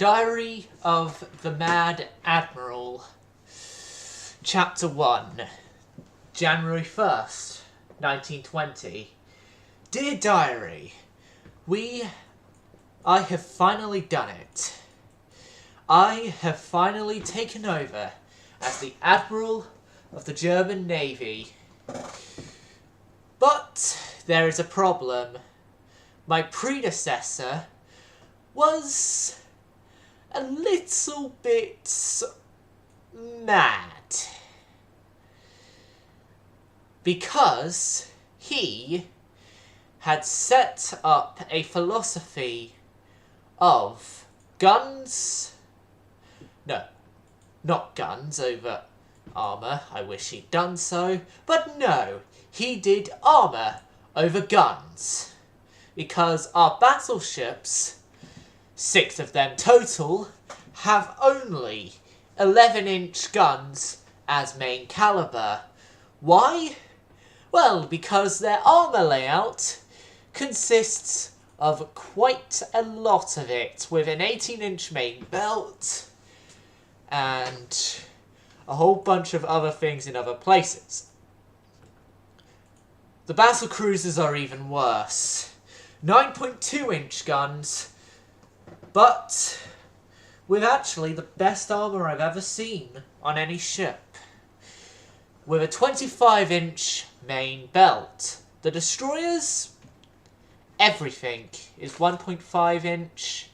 Diary of the Mad Admiral, Chapter 1, January 1st, 1920. Dear Diary, I have finally done it. I have finally taken over as the Admiral of the German Navy. But there is a problem. My predecessor was a little bit mad. Because he had set up a philosophy of guns. No, not guns over armour. I wish he'd done so. But no, he did armour over guns. Because our battleships, 6 of them total, have only 11-inch guns as main caliber. Why? Well, because their armour layout consists of quite a lot of it, with an 18-inch main belt and a whole bunch of other things in other places. The battle cruisers are even worse. 9.2-inch guns, but with actually the best armour I've ever seen on any ship. With a 25-inch main belt. The destroyers, everything is 1.5-inch,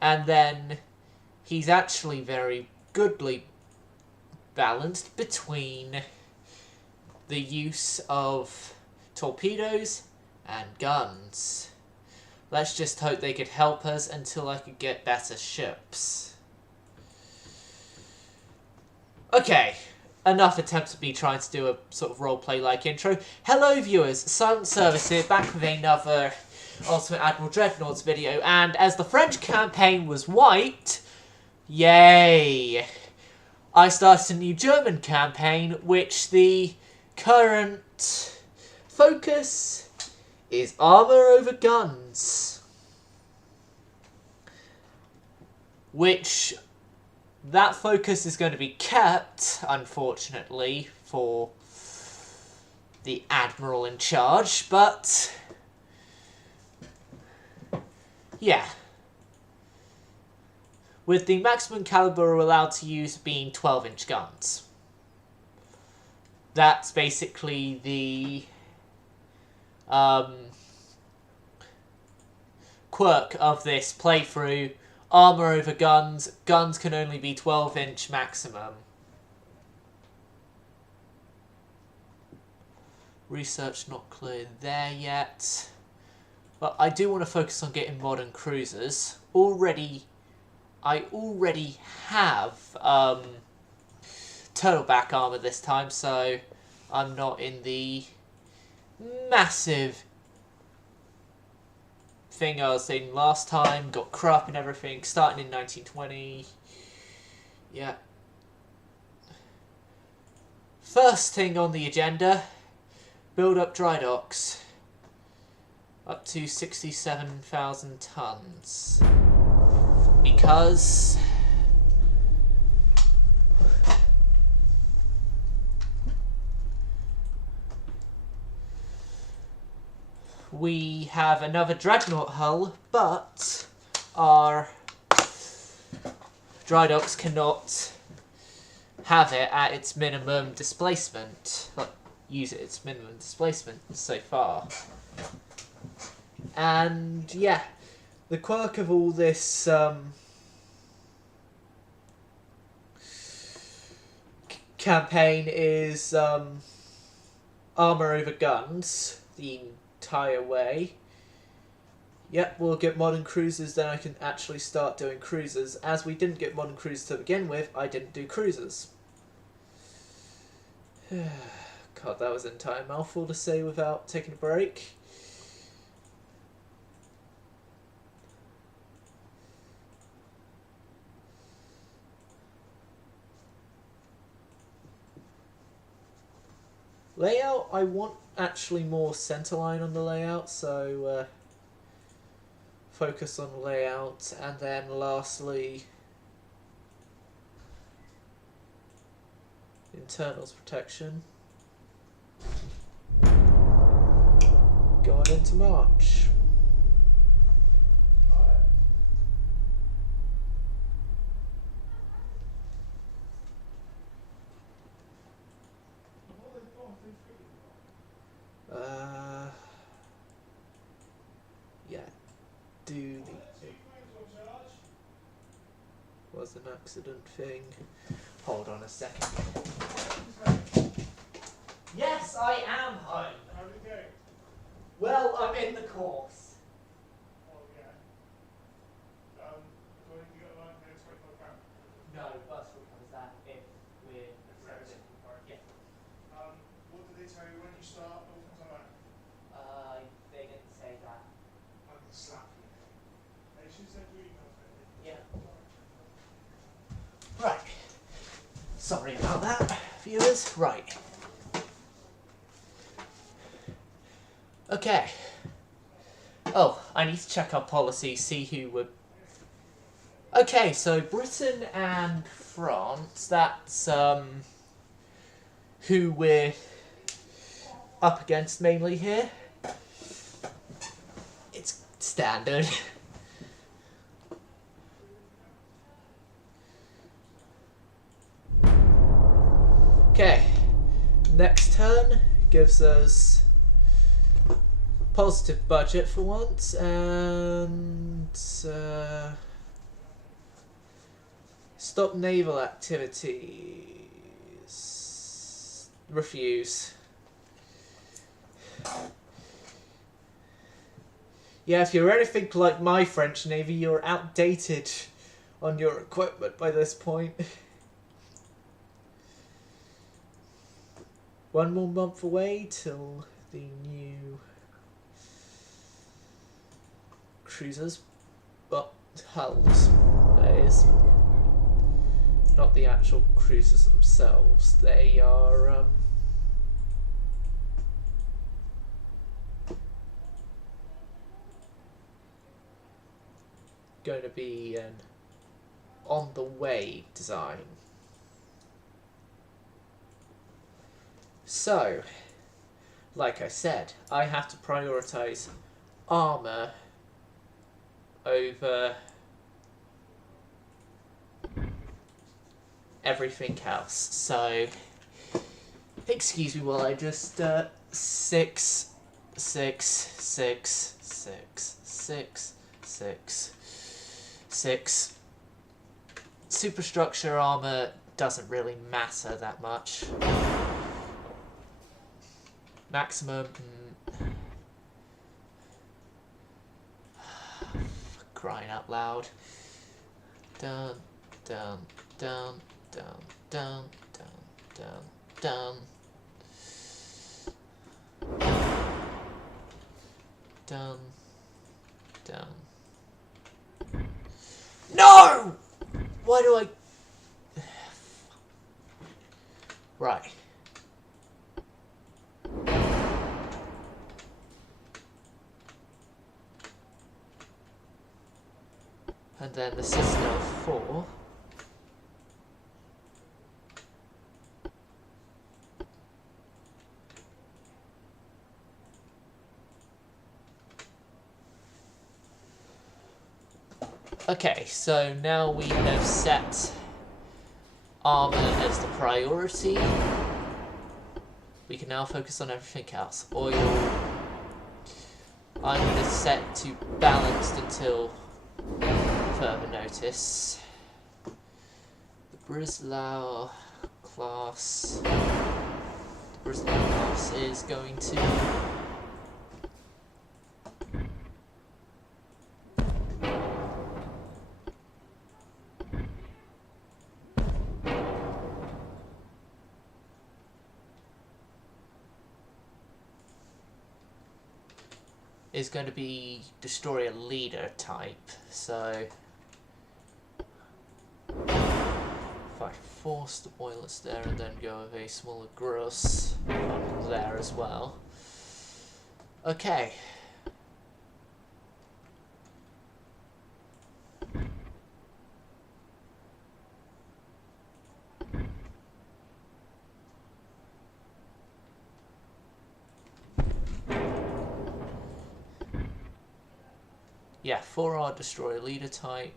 and then he's actually very goodly balanced between the use of torpedoes and guns. Let's just hope they could help us until I could get better ships. Okay, enough attempts at me trying to do a sort of roleplay-like intro. Hello viewers, Silent Service here, back with another Ultimate Admiral Dreadnoughts video, and as the French campaign was wiped, yay! I started a new German campaign, which the current focus is armour over guns. Which, that focus is going to be kept, unfortunately, for the Admiral in charge, but yeah. With the maximum caliber we're allowed to use being 12-inch guns. That's basically the quirk of this playthrough. Armour over guns. Guns can only be 12-inch maximum. Research not clear there yet. But I do want to focus on getting modern cruisers. I already have turtleback armour this time, so I'm not in the massive thing I was in last time. Got crap and everything, starting in 1920. Yeah. First thing on the agenda, build up dry docks. Up to 67,000 tons. Because we have another Dreadnought hull, but our dry docks cannot have it at its minimum displacement. Like, use it at its minimum displacement so far. And yeah, the quirk of all this campaign is armour over guns the entire way. Yep, we'll get modern cruisers, then I can actually start doing cruisers. As we didn't get modern cruisers to begin with, I didn't do cruisers. God, that was an entire mouthful to say without taking a break. Layout, I want actually more centerline on the layout, so focus on layout, and then lastly internals protection. Going into March. Yeah, do the was an accident thing. Hold on a second. Yes, I am home. How did it go? Well, I'm in the course. Oh, yeah. Do I need to get a line here £25? No, bus will cover that if we're accepted. Yeah. What did they tell you when you start? All things like that? They didn't say that. I'm going to slap you. They should send you emails, maybe. Yeah. Right. Sorry about that, viewers. Right. Okay. Oh, I need to check our policy, see who would... Okay, so Britain and France, that's who we're up against mainly here. It's standard. Okay, next turn gives us positive budget for once, and stop naval activities. Refuse. Yeah, if you're anything like my French Navy, you're outdated on your equipment by this point. 1 more month away till the new cruisers, but hulls, that is. Not the actual cruisers themselves. They are going to be an on-the-way design. So, like I said, I have to prioritise armour over everything else. So, excuse me while I just 6, 6, 6, 6, 6, 6, 6. Superstructure armour doesn't really matter that much. Maximum. Crying out loud. Dun, dun, dun, dun, dun, dun, dun, dun. Dun, dun. No! Why do I... Right. And then the system of 4. Okay, so now we have set armor as the priority. We can now focus on everything else. Oil, I'm going to set to balanced until further notice. The Breslau class. The Breslau class is going to be destroyer leader type. So if I force the boilers there and then go with a smaller gross on there as well. Okay. Yeah, for our destroyer leader type,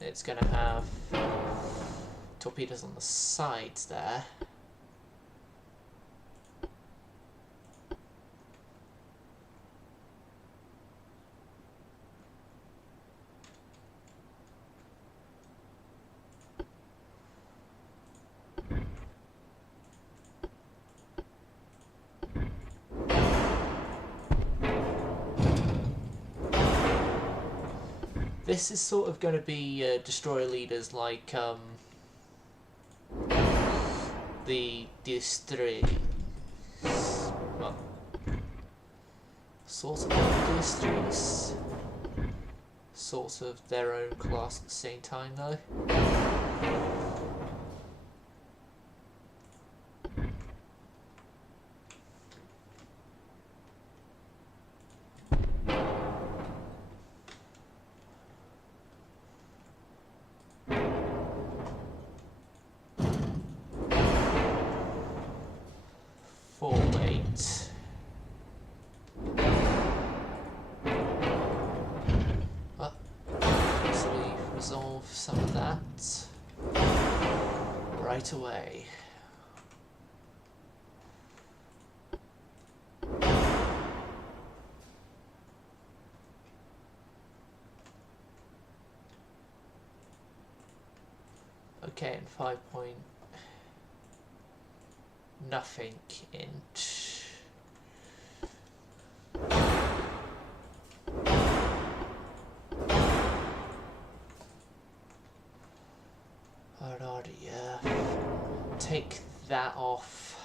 it's going to have torpedoes on the sides there. This is sort of going to be destroyer leaders like the destroyers. Well, sort of like destroyers. Sort of their own class at the same time, though. Resolve some of that right away. Okay, and 5 point nothing inch. Take that off.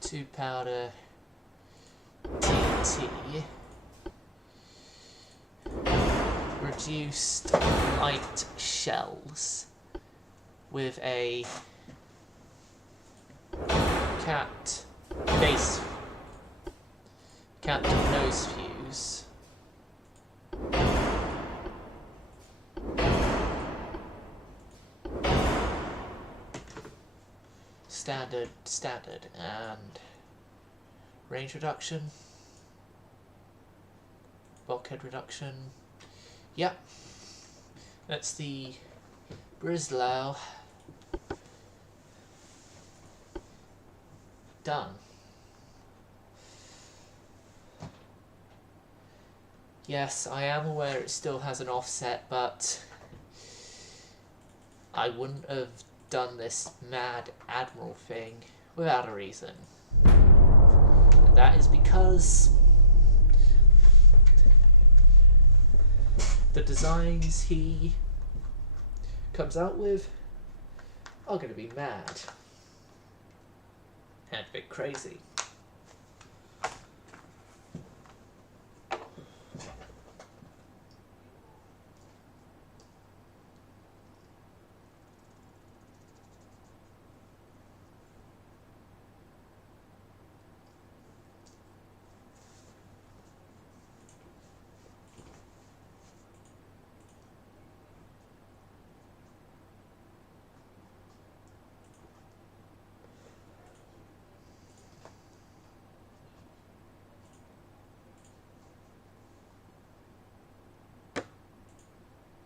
Two powder TNT. Reduced light shells with a capped nose fuse. Standard, and range reduction, bulkhead reduction. Yep, that's the Breslau. Done. Yes, I am aware it still has an offset, but I wouldn't have done this mad Admiral thing without a reason. And that is because the designs he comes out with are going to be mad and a bit crazy.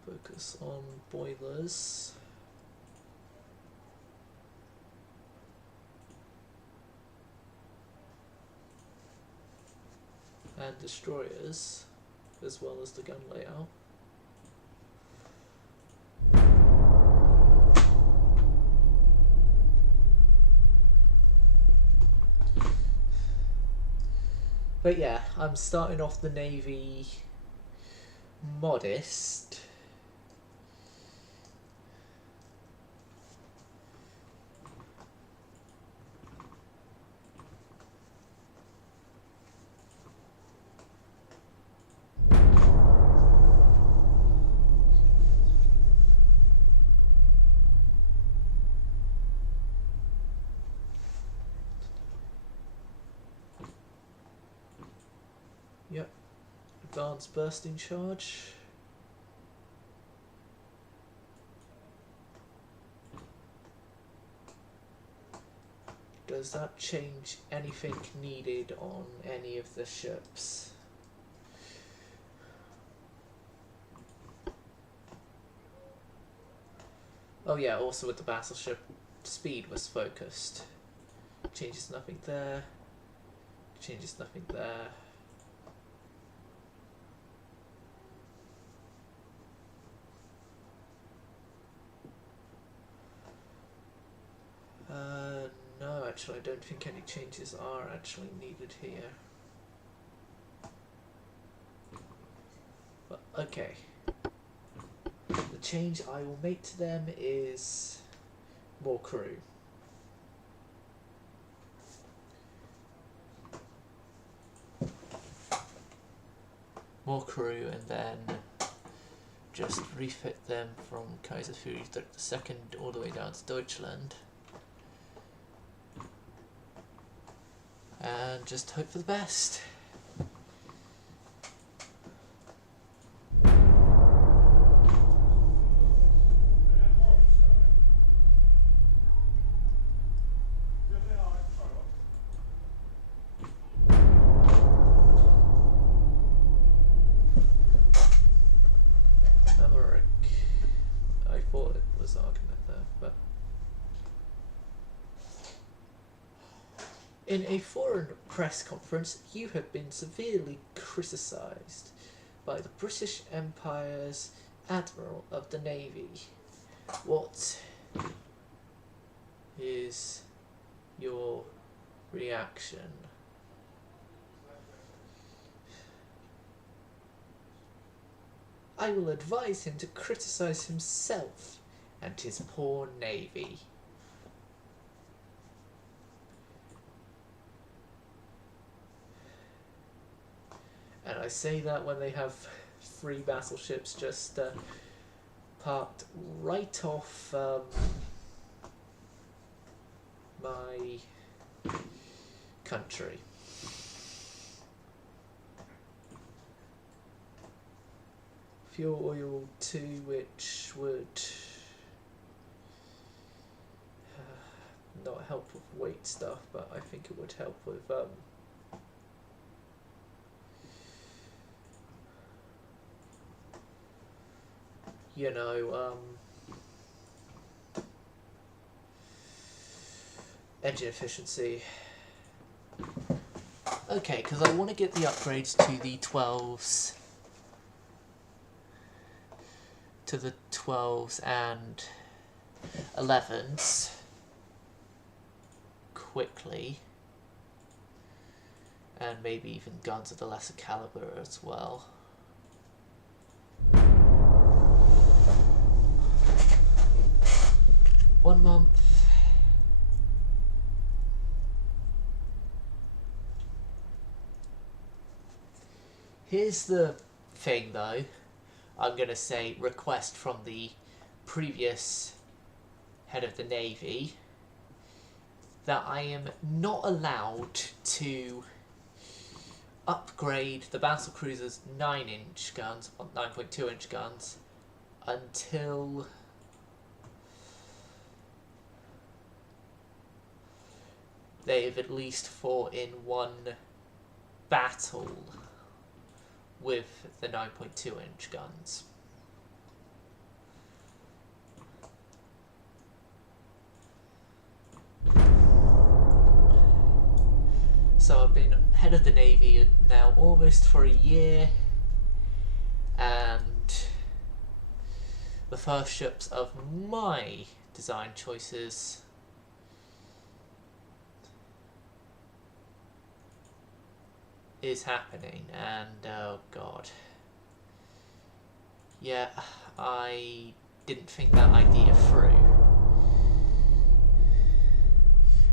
Focus on boilers. And destroyers, as well as the gun layout. But yeah, I'm starting off the Navy modest. Yep, advanced bursting charge. Does that change anything needed on any of the ships? Oh yeah, also with the battleship, speed was focused. Changes nothing there. Changes nothing there. No, actually I don't think any changes are actually needed here. But okay. The change I will make to them is more crew. More crew, and then just refit them from Kaiser Friedrich II all the way down to Deutschland. And just hope for the best. I thought it was argument there, but in a foreign press conference, you have been severely criticised by the British Empire's Admiral of the Navy. What is your reaction? I will advise him to criticise himself and his poor navy. And I say that when they have 3 battleships just parked right off my country. Fuel oil 2, which would not help with weight stuff, but I think it would help with you know, engine efficiency. Okay, because I want to get the upgrades to the 12s. To the 12s and 11s quickly, and maybe even guns of the lesser caliber as well. One month. Here's the thing though. I'm going to say request from the previous head of the Navy that I am not allowed to upgrade the battlecruiser's 9-inch guns, or 9.2-inch guns, until they have at least fought in one battle with the 9.2-inch guns. So I've been head of the Navy now almost for a year, and the first ships of my design choices is happening, and oh god. Yeah, I didn't think that idea through.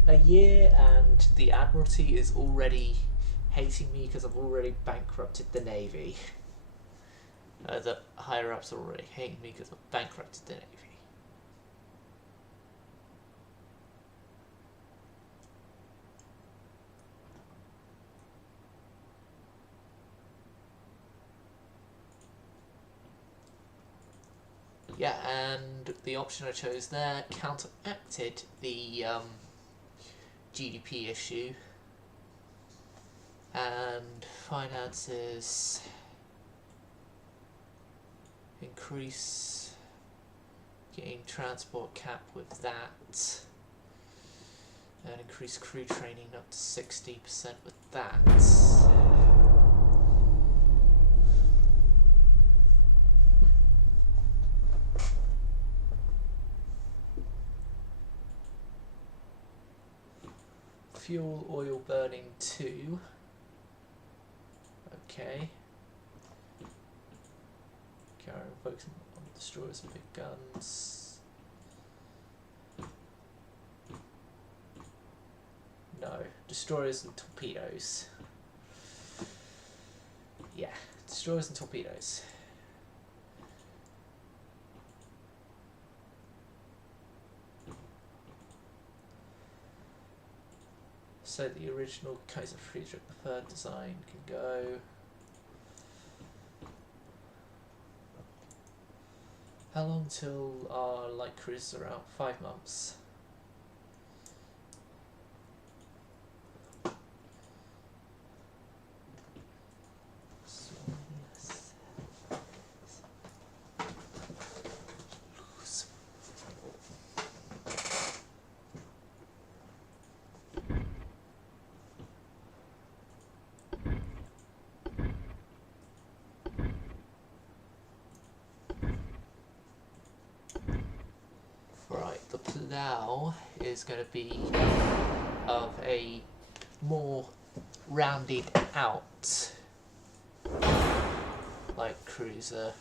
A year and the Admiralty is already hating me because I've already bankrupted the Navy. The higher-ups are already hating me because I've bankrupted the Navy. Yeah, and the option I chose there counteracted the GDP issue. And finances increase, gain transport cap with that, and increase crew training up to 60% with that. Fuel oil burning 2. Okay. Carrying focusing on destroyers and big guns. No, destroyers and torpedoes. Yeah, destroyers and torpedoes. So the original Kaiser Friedrich III design can go. How long till our light cruisers are out? 5 months. So, yes. Right, the plough is going to be of a more rounded out light cruiser.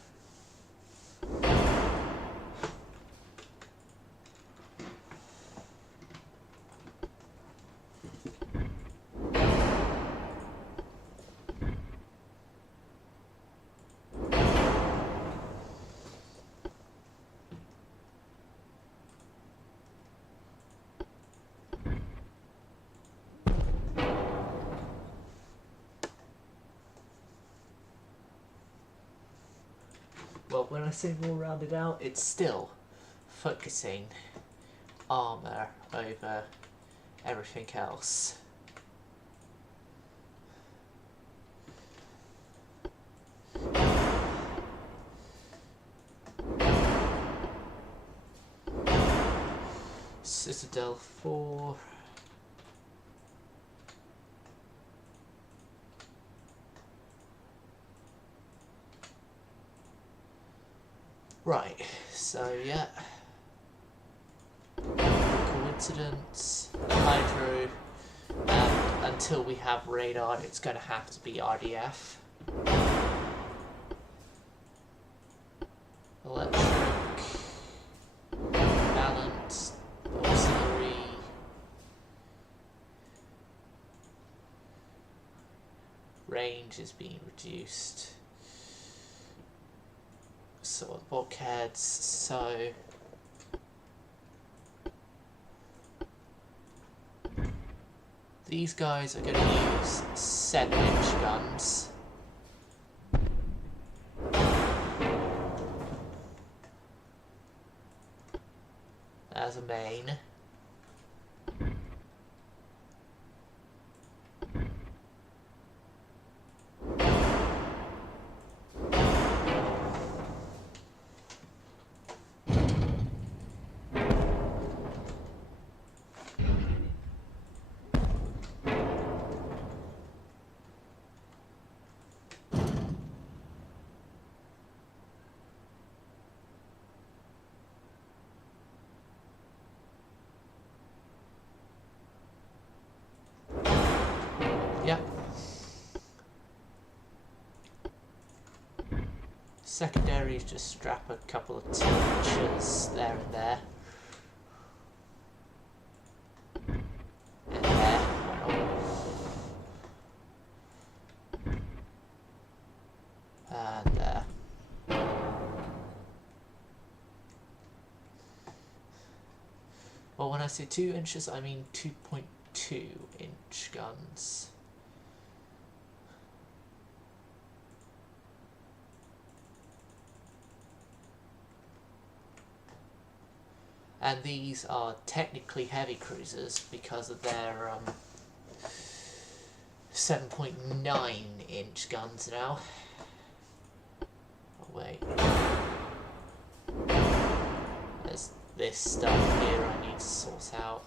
Well, when I say more rounded out, it's still focusing armour over everything else. Citadel 4. Right, so yeah. Coincidence, hydro, and until we have radar, it's going to have to be RDF. Electric, balanced, auxiliary, range is being reduced. So bulkheads, so these guys are going to use 7-inch guns. As a main. Yep. Secondaries just strap a couple of 2 inches there and there. And there. And there. Well, when I say 2 inches, I mean 2.2-inch guns. And these are technically heavy cruisers because of their 7.9-inch guns now. Oh, wait. There's this stuff here I need to sort out.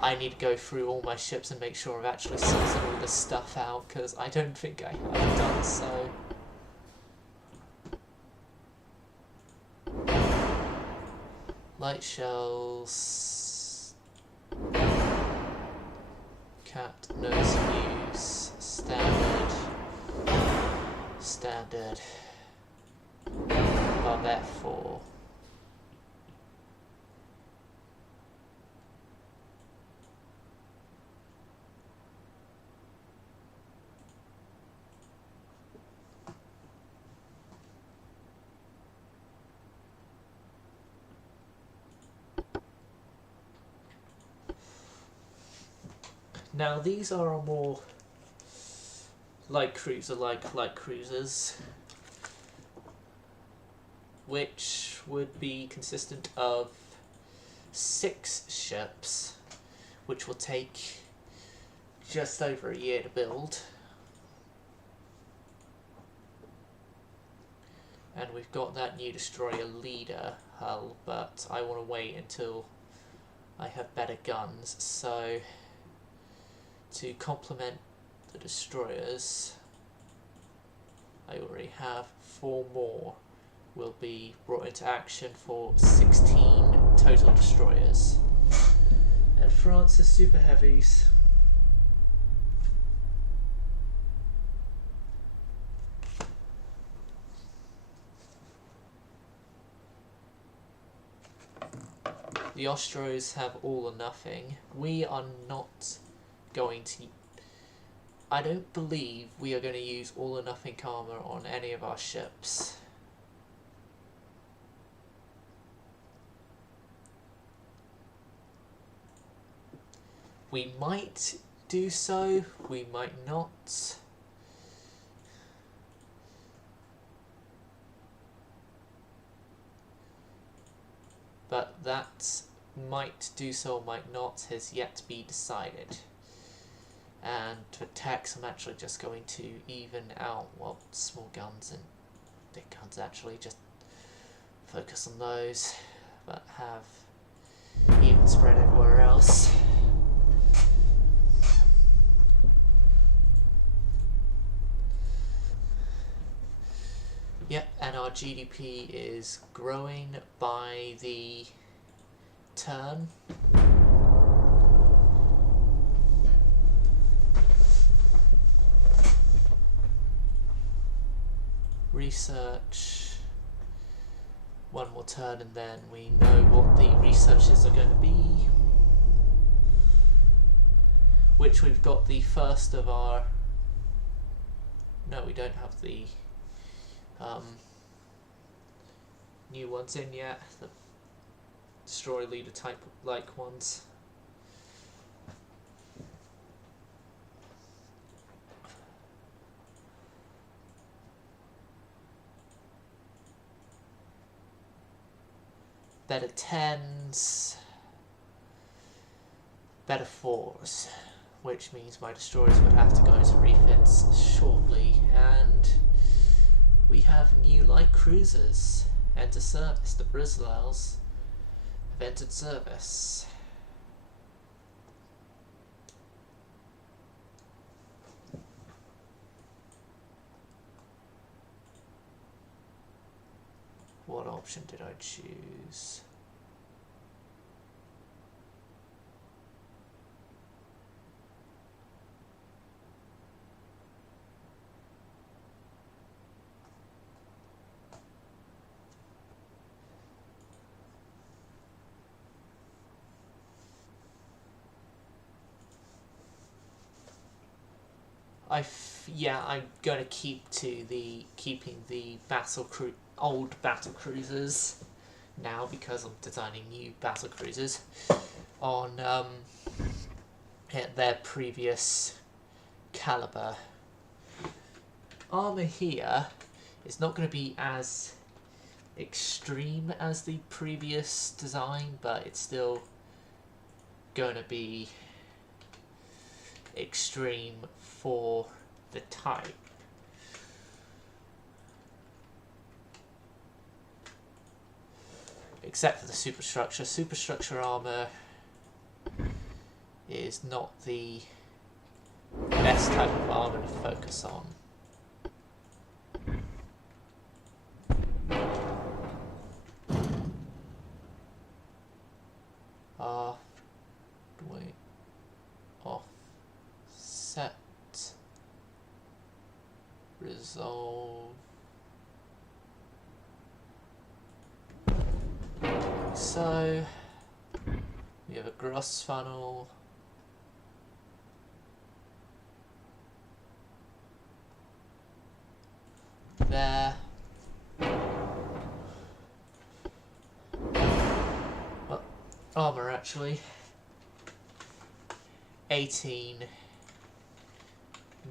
I need to go through all my ships and make sure I've actually sorted all this stuff out, because I don't think I have done so. Light shells, capped nose fuse, standard, barbette 4. Now these are a more light cruiser-like light cruisers, which would be consistent of 6 ships, which will take just over a year to build. And we've got that new destroyer leader hull, but I want to wait until I have better guns, so to complement the destroyers, I already have 4 more will be brought into action for 16 total destroyers. And France is super heavies. The Ostros have all or nothing. We are not going to... I don't believe we are going to use all or nothing armor on any of our ships. We might do so, we might not. But that might do so or might not has yet to be decided. And to attacks, I'm actually just going to even out, well, small guns and big guns actually, just focus on those, but have even spread everywhere else. Yep, and our GDP is growing by the turn. Research, 1 more turn, and then we know what the researches are going to be. Which we've got the first of our... No, we don't have the new ones in yet. The destroyer leader type like ones. Better 10s, better 4s, which means my destroyers would have to go into refits shortly, and we have new light cruisers enter service. The Briswells have entered service. What option did I choose? Yeah, I'm going to keeping the old battle cruisers now, because I'm designing new battle cruisers on their previous caliber. Armour here is not going to be as extreme as the previous design, but it's still going to be extreme for the type. Except for the superstructure. Superstructure armour is not the best type of armour to focus on. Wait. Offset. Resolve. So we have a gross funnel. There. Well, armour actually. 18,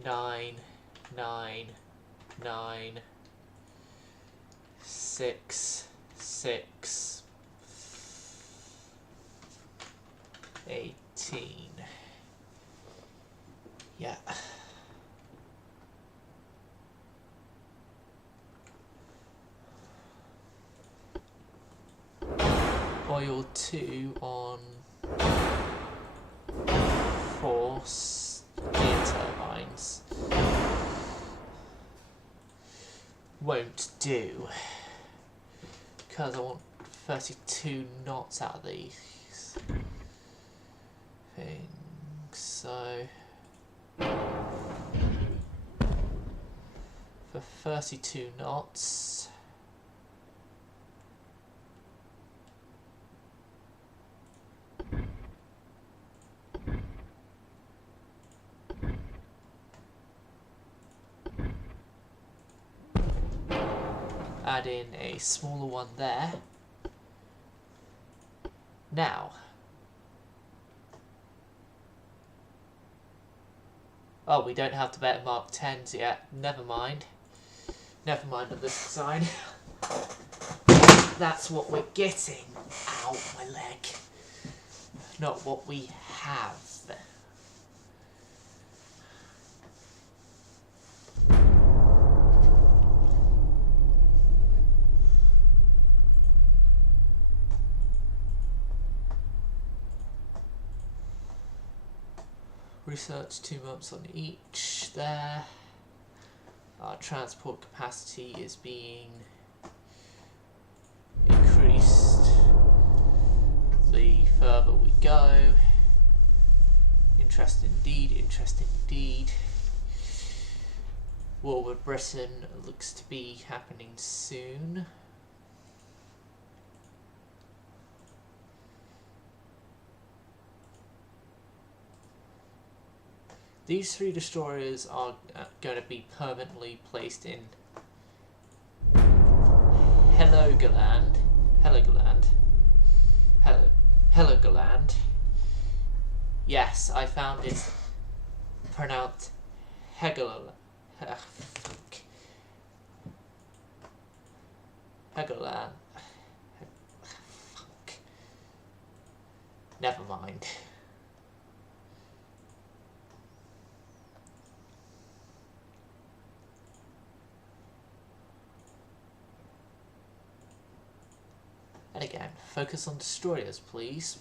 9, 9, 9, 6, 6, 18. Yeah. Oil 2 on force gear turbines won't do because I want 32 knots out of these things. So for 32 knots, add in a smaller one there. Now, oh, we don't have to bet Mark 10s yet. Never mind. Never mind on this design. That's what we're getting. Ow, my leg. Not what we have. Research 2 months on each there. Our transport capacity is being increased the further we go. Interesting indeed, interesting indeed. War with Britain looks to be happening soon. These 3 destroyers are going to be permanently placed in Heligoland. Heligoland. Yes, I found it pronounced Heligoland. Heligoland. Never mind. And again, focus on destroyers, please.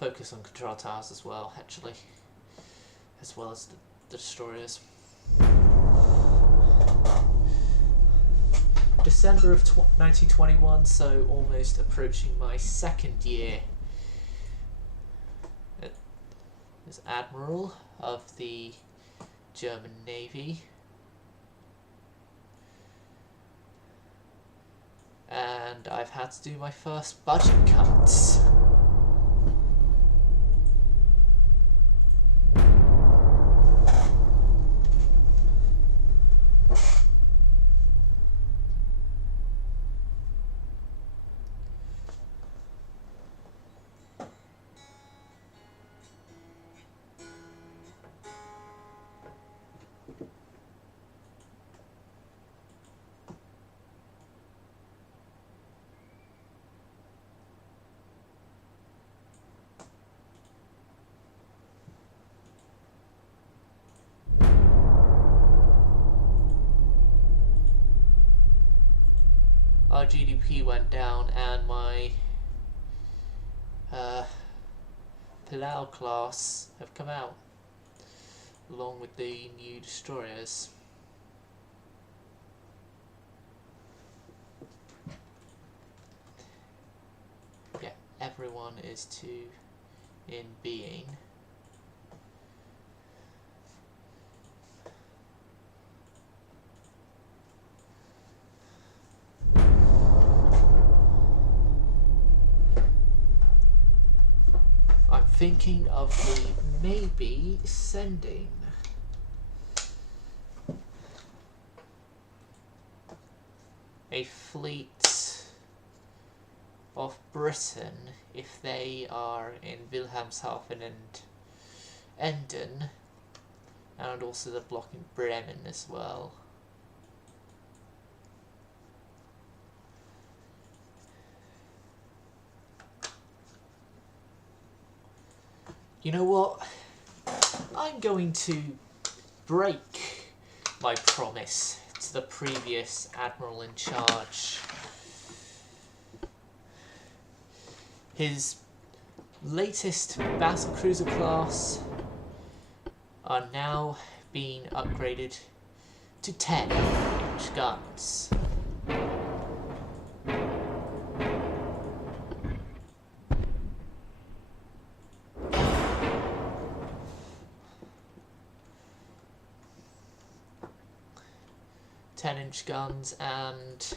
Focus on control towers as well, actually, as well as the destroyers. December of 1921, so almost approaching my 2nd year as Admiral of the German Navy. And I've had to do my first budget cuts. our GDP went down and my Palau class have come out, along with the new destroyers. Yeah, everyone is in being. I'm thinking of maybe sending a fleet of Britain if they are in Wilhelmshaven and Emden, and also the block in Bremen as well. You know what? I'm going to break my promise to the previous Admiral in charge. His latest battlecruiser class are now being upgraded to 10-inch guns. Guns, and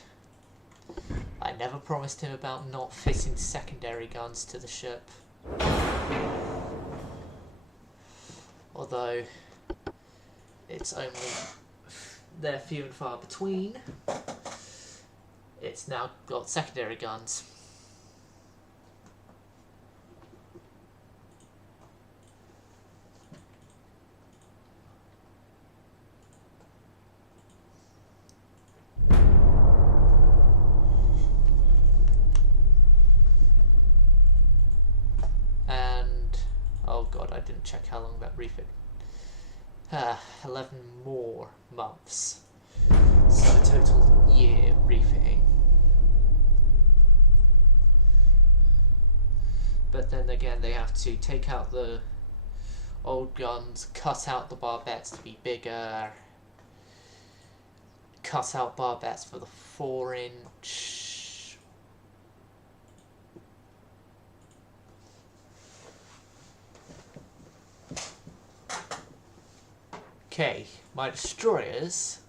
I never promised him about not fitting secondary guns to the ship. Although it's only they're few and far between, it's now got secondary guns. I didn't check how long that refit. 11 more months. So a total year refitting. But then again, they have to take out the old guns, cut out the barbettes to be bigger, cut out barbettes for the 4-inch. Okay, my destroyers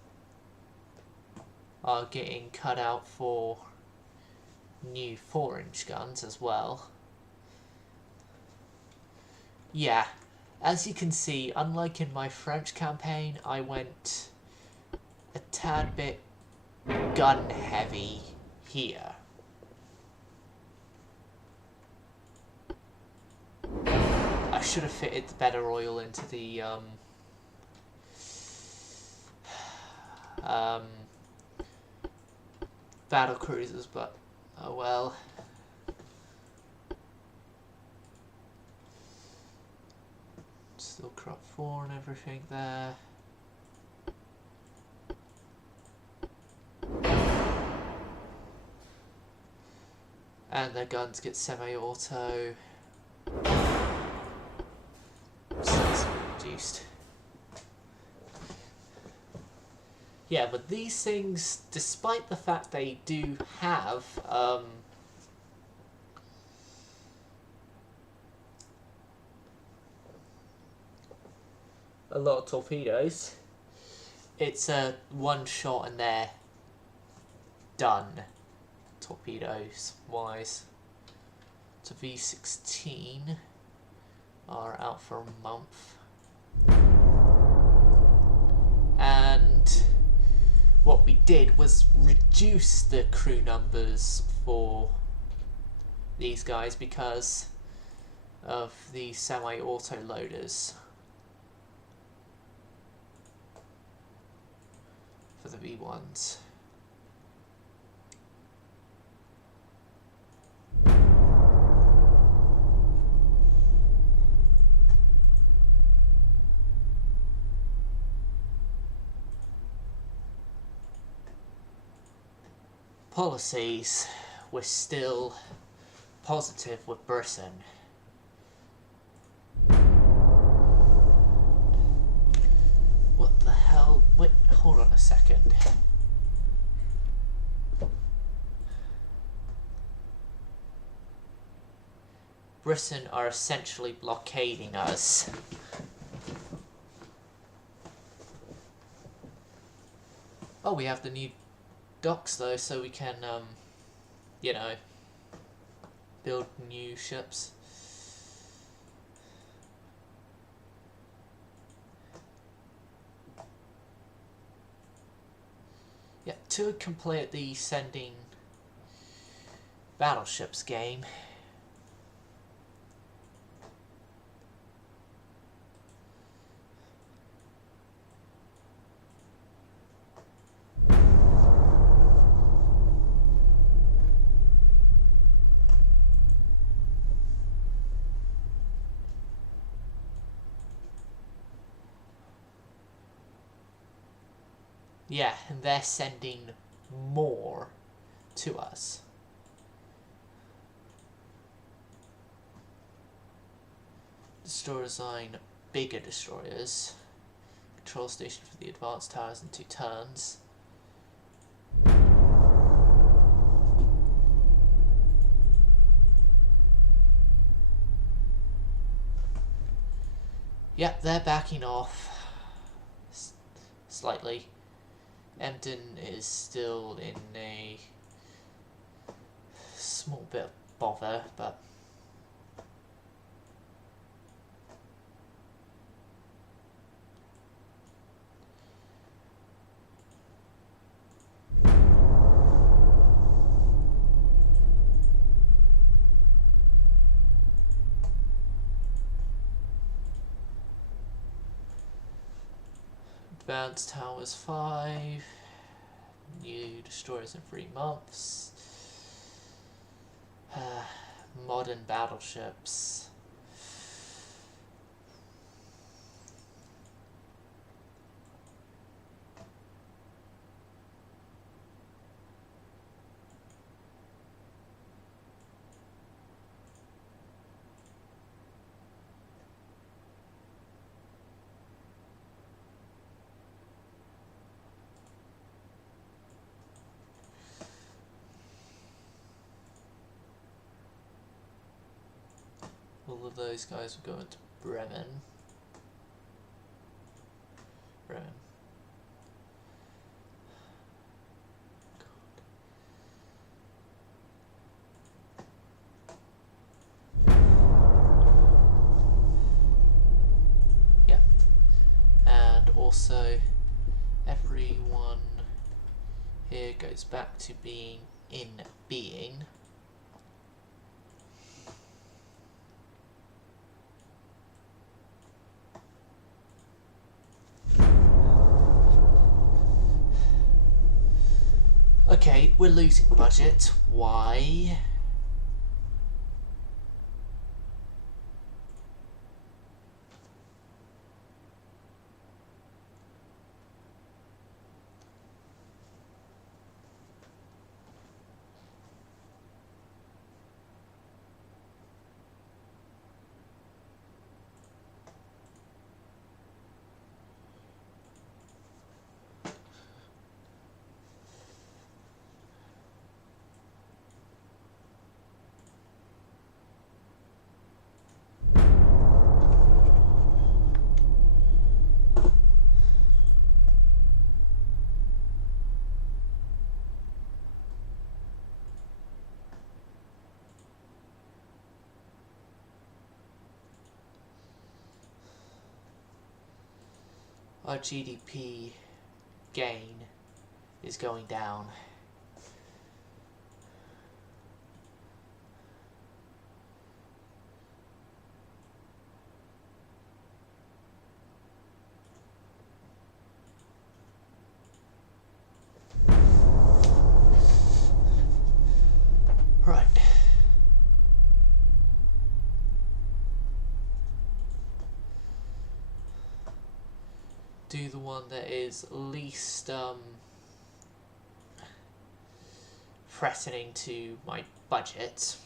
are getting cut out for new 4-inch guns as well. Yeah, as you can see, unlike in my French campaign, I went a tad bit gun heavy here. I should have fitted the better oil into the battle cruisers, but oh well. Still crop 4 and everything there. And their guns get semi-auto. So it's reduced. Yeah, but these things, despite the fact they do have a lot of torpedoes, it's a one shot and they're done, torpedoes wise. So V16 are out for a month. And what we did was reduce the crew numbers for these guys because of the semi-auto loaders for the V1s. policies, we're still positive with Britain. What the hell? Wait, hold on a second. Britain are essentially blockading us. Oh, we have the new docks though, so we can, you know, build new ships. Yeah, to complete the sending battleships game. Yeah, and they're sending more to us. Destroyer design, bigger destroyers. Control station for the advanced towers in 2 turns. Yep, they're backing off slightly. Emden is still in a small bit of bother, but advanced towers 5. New destroyers in 3 months. Modern battleships. All of those guys will go into Bremen. Yeah. And also everyone here goes back to being in being. Okay, we're losing budget. Why? Our GDP gain is going down. Right. Do the one that is least pressing into my budget.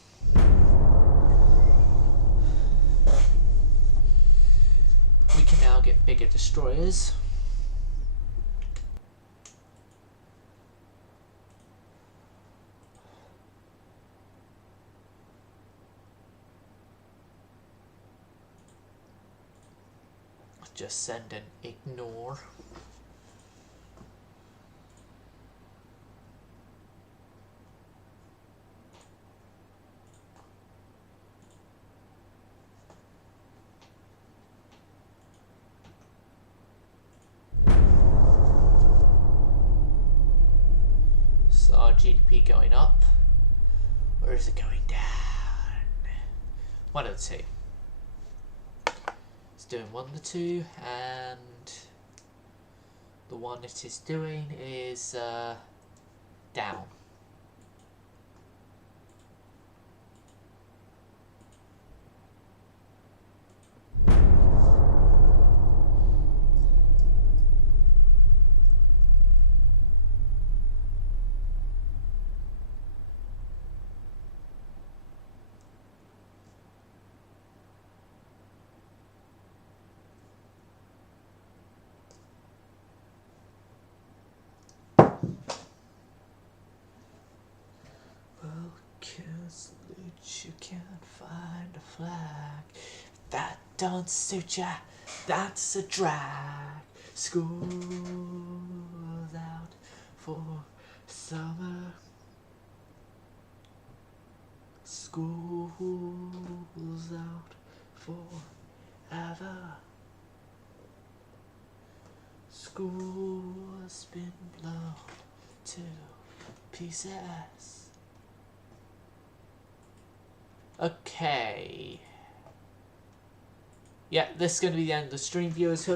We can now get bigger destroyers. Just send an ignore. So our GDP going up, or is it going down? One of the two. Doing one of the two, and the one it is doing is down. You can't find a flag. If that don't suit ya, that's a drag. School's out for summer. School's out forever. School's been blown to pieces. Okay. Yeah, this is going to be the end of the stream, viewers. Hope